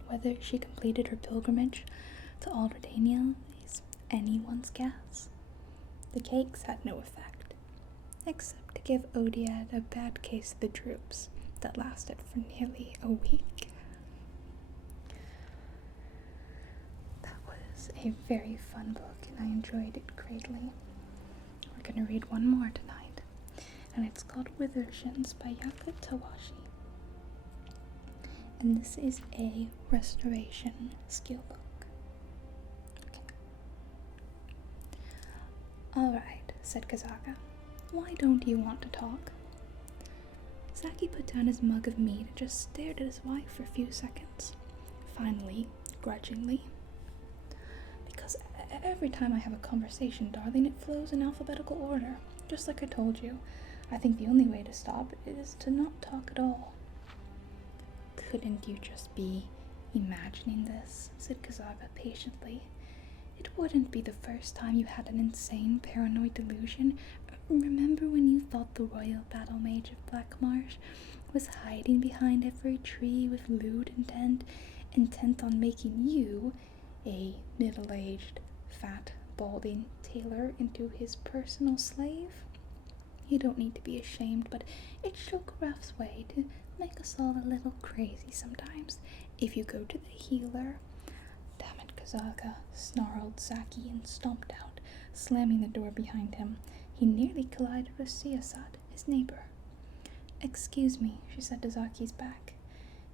Whether she completed her pilgrimage to Aldredania is anyone's guess. The cakes had no effect, except to give Odiad a bad case of the droops that lasted for nearly a week. That was a very fun book, and I enjoyed it greatly. We're going to read one more tonight, and it's called Withershins by Yaka Tawashi. And this is a restoration skill book. Okay. Alright, said Kazaga. Why don't you want to talk? Saki put down his mug of mead and just stared at his wife for a few seconds. Finally, grudgingly. Because every time I have a conversation, darling, it flows in alphabetical order. Just like I told you. I think the only way to stop is to not talk at all. Couldn't you just be imagining this? Said Kazaga patiently. It wouldn't be the first time you had an insane paranoid delusion. Remember when you thought the royal battle mage of Black Marsh was hiding behind every tree with lewd intent on making you, a middle-aged, fat, balding tailor, into his personal slave? You don't need to be ashamed, but it's Shokorath's way to make us all a little crazy sometimes. If you go to the healer... Damn it, Kazaga, snarled Saki and stomped out, slamming the door behind him. He nearly collided with Siasat, his neighbor. Excuse me, she said to Zaki's back.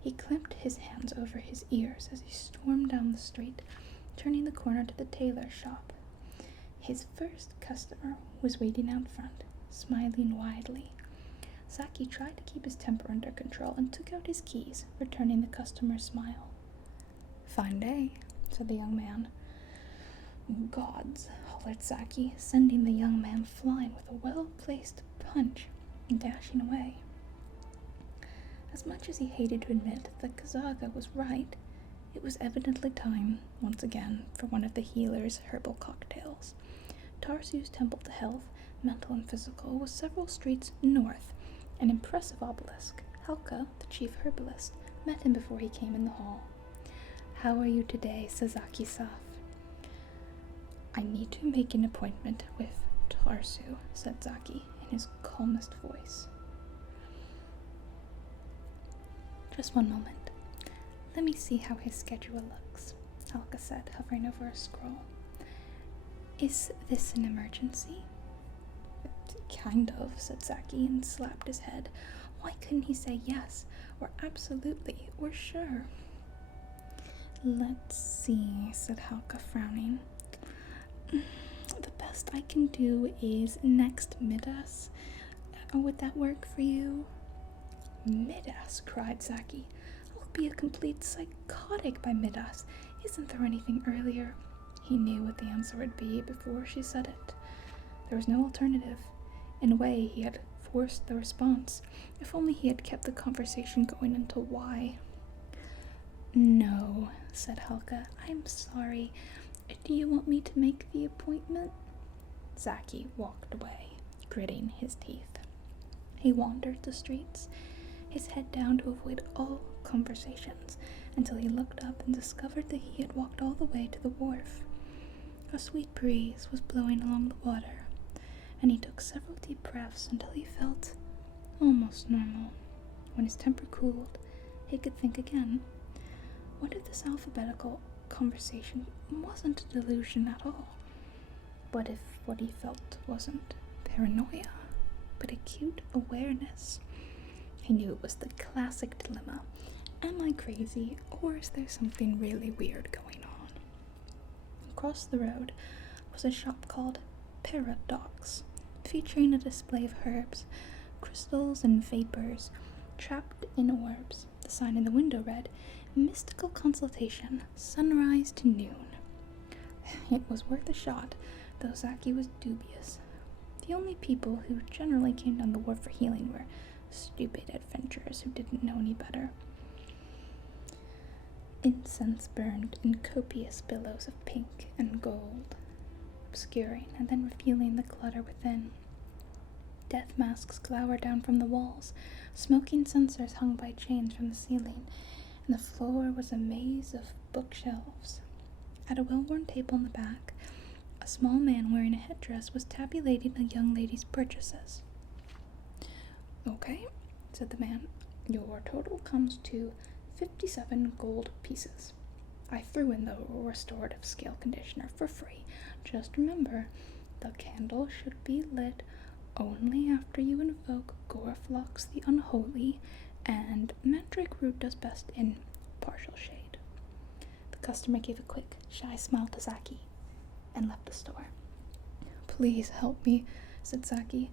He clamped his hands over his ears as he stormed down the street, turning the corner to the tailor shop. His first customer was waiting out front, smiling widely. Saki tried to keep his temper under control and took out his keys, returning the customer's smile. Fine day, said the young man. Gods, hollered Saki, sending the young man flying with a well-placed punch and dashing away. As much as he hated to admit that Kazaga was right, it was evidently time, once again, for one of the healer's herbal cocktails. Tarsu's Temple to Health, mental and physical, was several streets north. An impressive obelisk. Helka, the chief herbalist, met him before he came in the hall. How are you today, Sazaki-Saf? I need to make an appointment with Tarsu, said Zaki in his calmest voice. Just one moment. Let me see how his schedule looks, Halka said, hovering over a scroll. Is this an emergency? Kind of, said Zaki and slapped his head. Why couldn't he say yes, or absolutely, or sure? Let's see, said Halka, frowning. The best I can do is next Midas. Would that work for you? Midas, cried Zaki. I'll be a complete psychotic by Midas. Isn't there anything earlier? He knew what the answer would be before she said it. There was no alternative. In a way, he had forced the response. If only he had kept the conversation going until why. No, said Halka. I'm sorry. Do you want me to make the appointment? Zaki walked away, gritting his teeth. He wandered the streets, his head down to avoid all conversations, until he looked up and discovered that he had walked all the way to the wharf. A sweet breeze was blowing along the water, and he took several deep breaths until he felt almost normal. When his temper cooled, he could think again. What if this alphabetical conversation wasn't a delusion at all? What if what he felt wasn't paranoia, but acute awareness? He knew it was the classic dilemma. Am I crazy, or is there something really weird going on? Across the road was a shop called Paradox, featuring a display of herbs, crystals, and vapors trapped in orbs. The sign in the window read, Mystical Consultation, sunrise to noon. It was worth a shot, though Zaki was dubious. The only people who generally came down the wharf for healing were stupid adventurers who didn't know any better. Incense burned in copious billows of pink and gold, obscuring and then revealing the clutter within. Death masks glowered down from the walls, smoking censers hung by chains from the ceiling, and the floor was a maze of bookshelves. At a well-worn table in the back, a small man wearing a headdress was tabulating a young lady's purchases. Okay, said the man, your total comes to 57 gold pieces. I threw in the restorative scale conditioner for free. Just remember, the candle should be lit only after you invoke Gorflox the Unholy, and mandrake root does best in partial shade. The customer gave a quick, shy smile to Zaki and left the store. Please help me, said Zaki.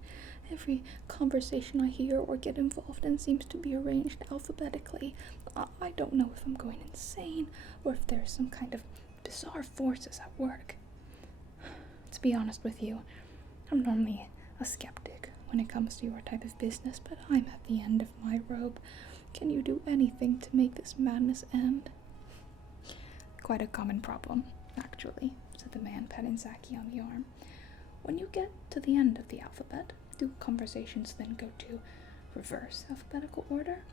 Every conversation I hear or get involved in seems to be arranged alphabetically. I don't know if I'm going insane or if there's some kind of bizarre forces at work. To be honest with you, I'm normally a skeptic when it comes to your type of business, but I'm at the end of my rope. Can you do anything to make this madness end? Quite a common problem, actually, said the man, patting Zaki on the arm. When you get to the end of the alphabet, do conversations then go to reverse alphabetical order,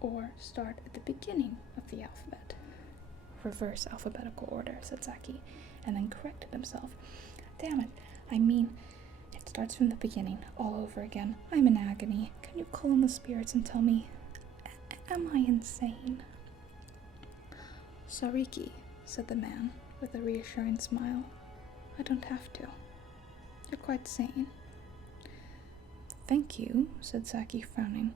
or start at the beginning of the alphabet? Reverse alphabetical order, said Zaki, and then corrected himself. Damn it, I mean, it starts from the beginning, all over again. I'm in agony. Can you call in the spirits and tell me, am I insane? Sariki, said the man, with a reassuring smile. I don't have to. You're quite sane. Thank you, said Zaki, frowning.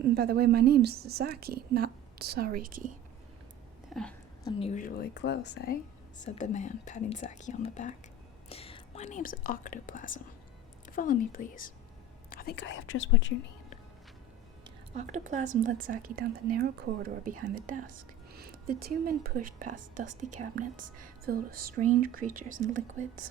By the way, my name's Zaki, not Sariki. Unusually close, eh? Said the man, patting Zaki on the back. My name's Octoplasm. Follow me, please. I think I have just what you need. Octoplasm led Zaki down the narrow corridor behind the desk. The two men pushed past dusty cabinets filled with strange creatures and liquids,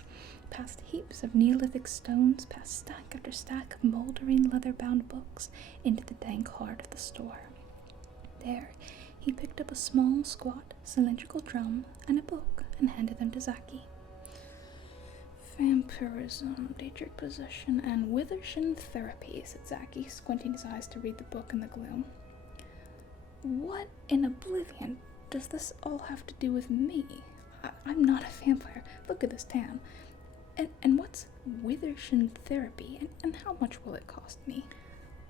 past heaps of Neolithic stones, past stack after stack of moldering leather-bound books, into the dank heart of the store. There, he picked up a small, squat, cylindrical drum and a book and handed them to Zaki. Vampirism, Daedric possession, and Withershins therapy, said Zaki, squinting his eyes to read the book in the gloom. What in oblivion does this all have to do with me? I'm not a vampire. Look at this tan. And what's Withershins therapy, and how much will it cost me?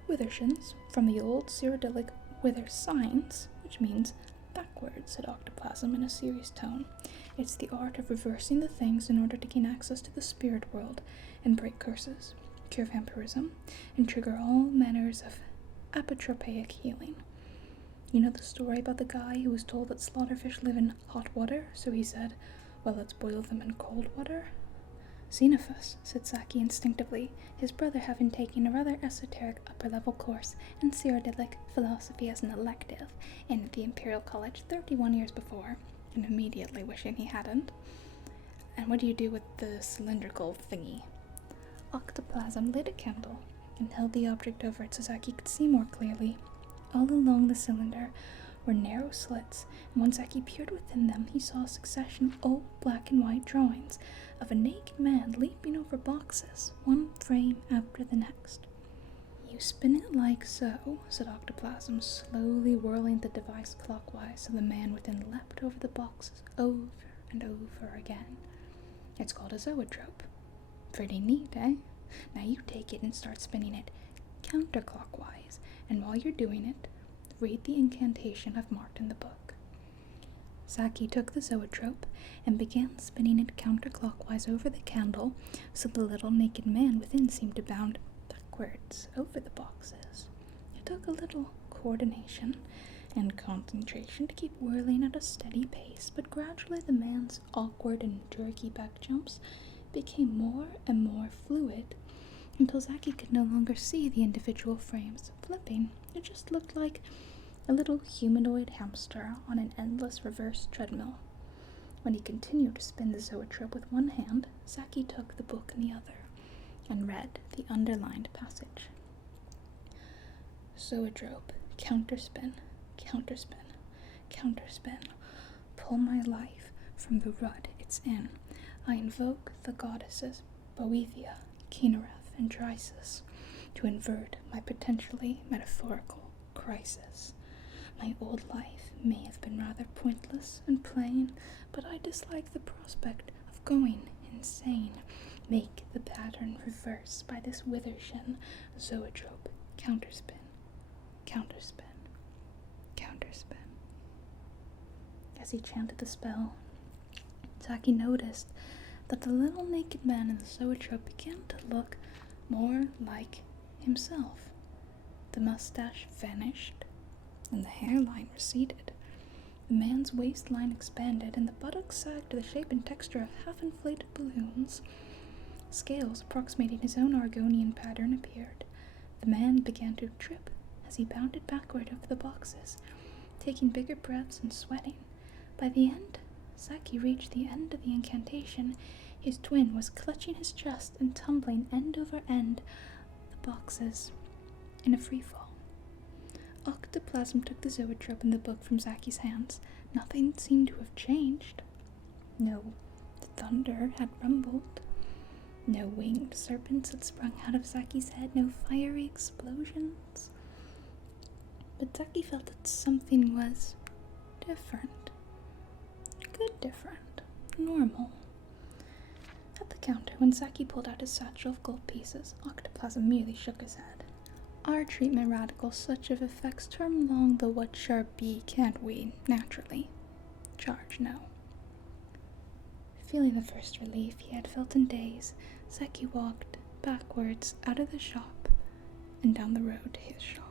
Withershins, from the old Cyrodiilic Withershins, which means backwards, said Octoplasm in a serious tone. It's the art of reversing the things in order to gain access to the spirit world and break curses, cure vampirism, and trigger all manners of apotropaic healing. You know the story about the guy who was told that slaughterfish live in hot water, so he said, well, let's boil them in cold water? Xenophus, said Saki instinctively, his brother having taken a rather esoteric upper-level course in Cyrodiilic philosophy as an elective in the Imperial College 31 years before, and immediately wishing he hadn't. And what do you do with the cylindrical thingy? Octoplasm lit a candle and held the object over it so Saki could see more clearly. All along the cylinder were narrow slits, and when Saki peered within them, he saw a succession of old black and white drawings of a naked man leaping over boxes, one frame after the next. You spin it like so, said Octoplasm, slowly whirling the device clockwise so the man within leapt over the boxes over and over again. It's called a zoetrope. Pretty neat, eh? Now you take it and start spinning it counterclockwise, and while you're doing it, read the incantation I've marked in the book. Saki took the zoetrope and began spinning it counterclockwise over the candle so the little naked man within seemed to bound backwards over the boxes. It took a little coordination and concentration to keep whirling at a steady pace, but gradually the man's awkward and jerky back jumps became more and more fluid until Saki could no longer see the individual frames flipping. It just looked like a little humanoid hamster on an endless reverse treadmill. When he continued to spin the zoetrope with one hand, Saki took the book in the other and read the underlined passage. Zoetrope, counterspin, counterspin, counterspin. Pull my life from the rut it's in. I invoke the goddesses Boethia, Kinnereth, and Drysis to invert my potentially metaphorical crisis. My old life may have been rather pointless and plain, but I dislike the prospect of going insane. Make the pattern reverse by this Withershin zoetrope. Counterspin, counterspin, counterspin. As he chanted the spell, Saki noticed that the little naked man in the zoetrope began to look more like himself. The mustache vanished, and the hairline receded. The man's waistline expanded, and the buttocks sagged to the shape and texture of half-inflated balloons. Scales approximating his own Argonian pattern appeared. The man began to trip as he bounded backward over the boxes, taking bigger breaths and sweating. By the end, Saki reached the end of the incantation. His twin was clutching his chest and tumbling end over end the boxes in a freefall. Octoplasm took the zoetrope and the book from Saki's hands. Nothing seemed to have changed. No thunder had rumbled. No winged serpents had sprung out of Saki's head. No fiery explosions. But Saki felt that something was different. Good different. Normal. At the counter, when Saki pulled out his satchel of gold pieces, Octoplasm merely shook his head. Our treatment radicals such of effects term along the what sharp be can't we, naturally. Charge no. Feeling the first relief he had felt in days, Saki walked backwards out of the shop and down the road to his shop.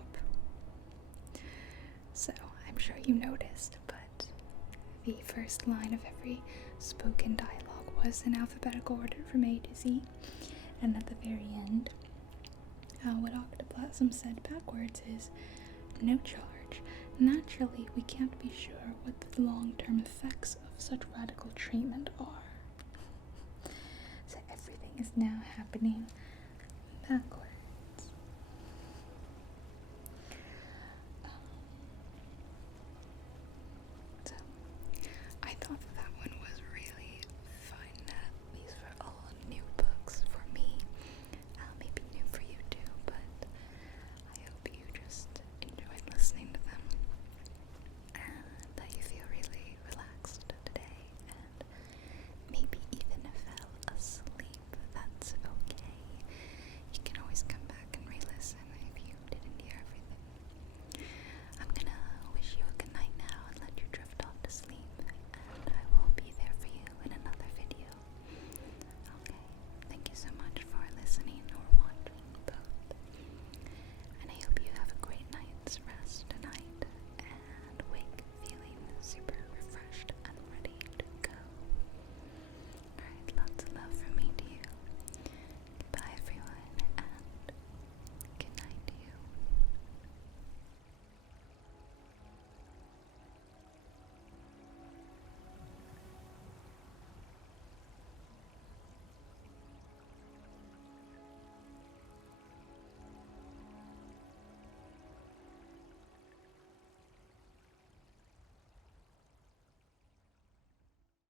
So, I'm sure you noticed, but the first line of every spoken dialogue was in alphabetical order from A to Z, and at the very end, what Octoplasm said backwards is, no charge. Naturally, we can't be sure what the long-term effects of such radical treatment are. So everything is now happening backwards.